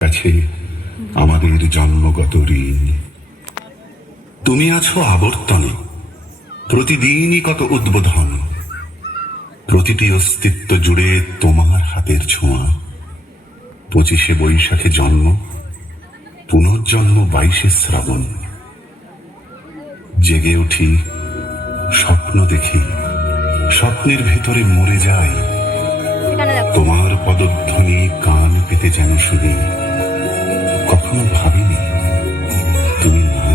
কাছে আমাদের জন্মগত ঋণ। তুমি আছো আবর্তনে, প্রতিদিনই কত উদ্বোধন, প্রতিটি অস্তিত্ব জুড়ে তোমার হাতের ছোঁয়া। 25শে বৈশাখে জন্ম, পুনর্জন্ম 22শে শ্রাবণ। জেগে উঠি, স্বপ্ন দেখি, স্বপ্নের ভেতরে মরে যাই। তোমার পদধ্বনি কান পেতে যেন শুনি, কখনো ভাবিনি তুমি নাই।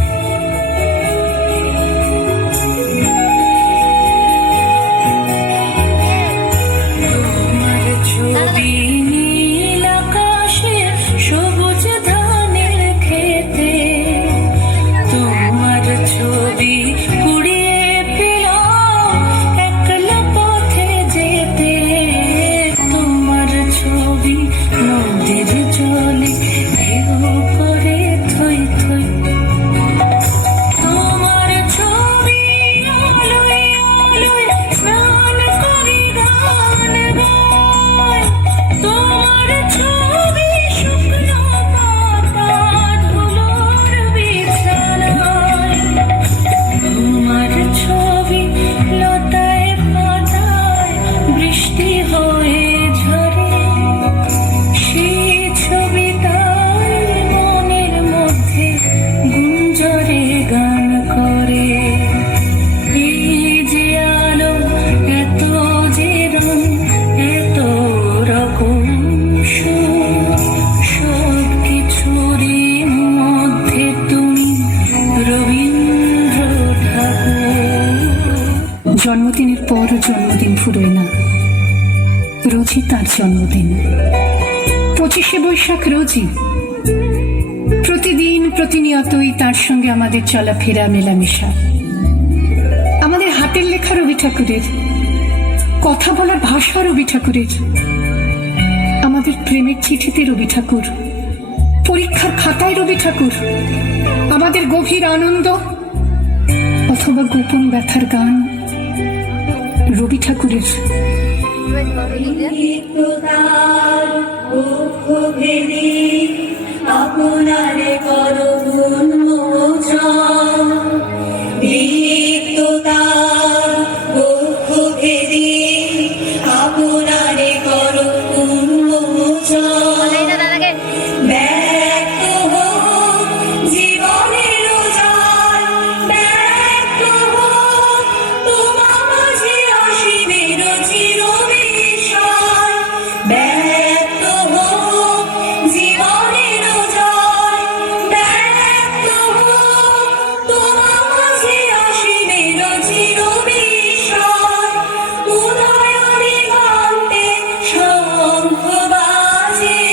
জন্মদিনের পর জন্মদিন ফুরোয় না, রোজই তার জন্মদিন। 25শে বৈশাখ রোজই, প্রতিদিন প্রতিনিয়তই তার সঙ্গে আমাদের চলাফেরা মেলামেশা। আমাদের হাতের লেখা রবি ঠাকুরের, কথা বলার ভাষা রবি ঠাকুরের, আমাদের প্রেমের চিঠিতে রবি ঠাকুর, পরীক্ষার খাতায় রবি ঠাকুর, আমাদের গভীর আনন্দ অথবা গোপন ব্যথার গান রবি ঠাকুরের। আপনারে করো উন্মোচন, রিক্ততার দুঃখ ভেদে আপনারে করো উন্মোচন। ব্যক্ত হোক জীবনের জল, ব্যক্ত হোক তোমার মাঝে অসীমের চিরবিস্ময়। ব্যক্ত হোক জীবনের জল, ব্যক্ত হোক তোমার মাঝে অসীমের চিরবিস্ময়। উদয় দিগন্তে শঙ্খ বাজে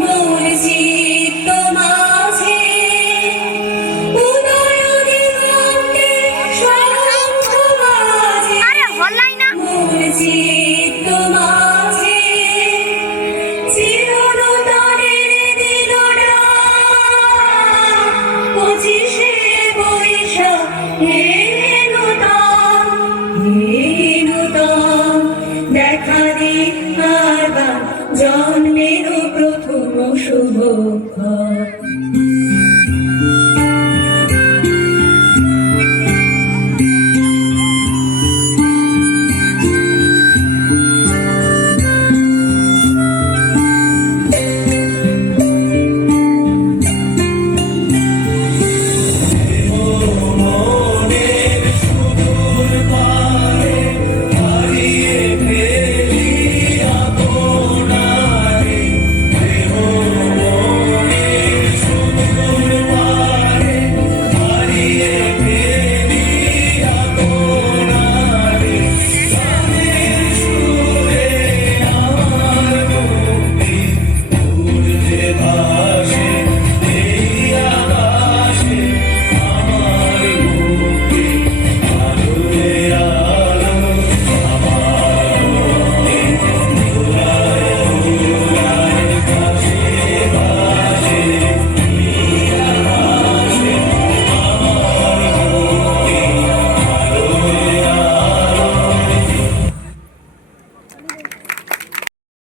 মোর চিত্ত মাঝে, উদয় দিগন্তে শঙ্খ বাজে মোর চিত্ত মাঝে। চিরনূতনের দিনটা 25শে বৈশাখ, হে নূতন, হে নূতন দেখা দিক জন্মের প্রথম শুভক্ষণ।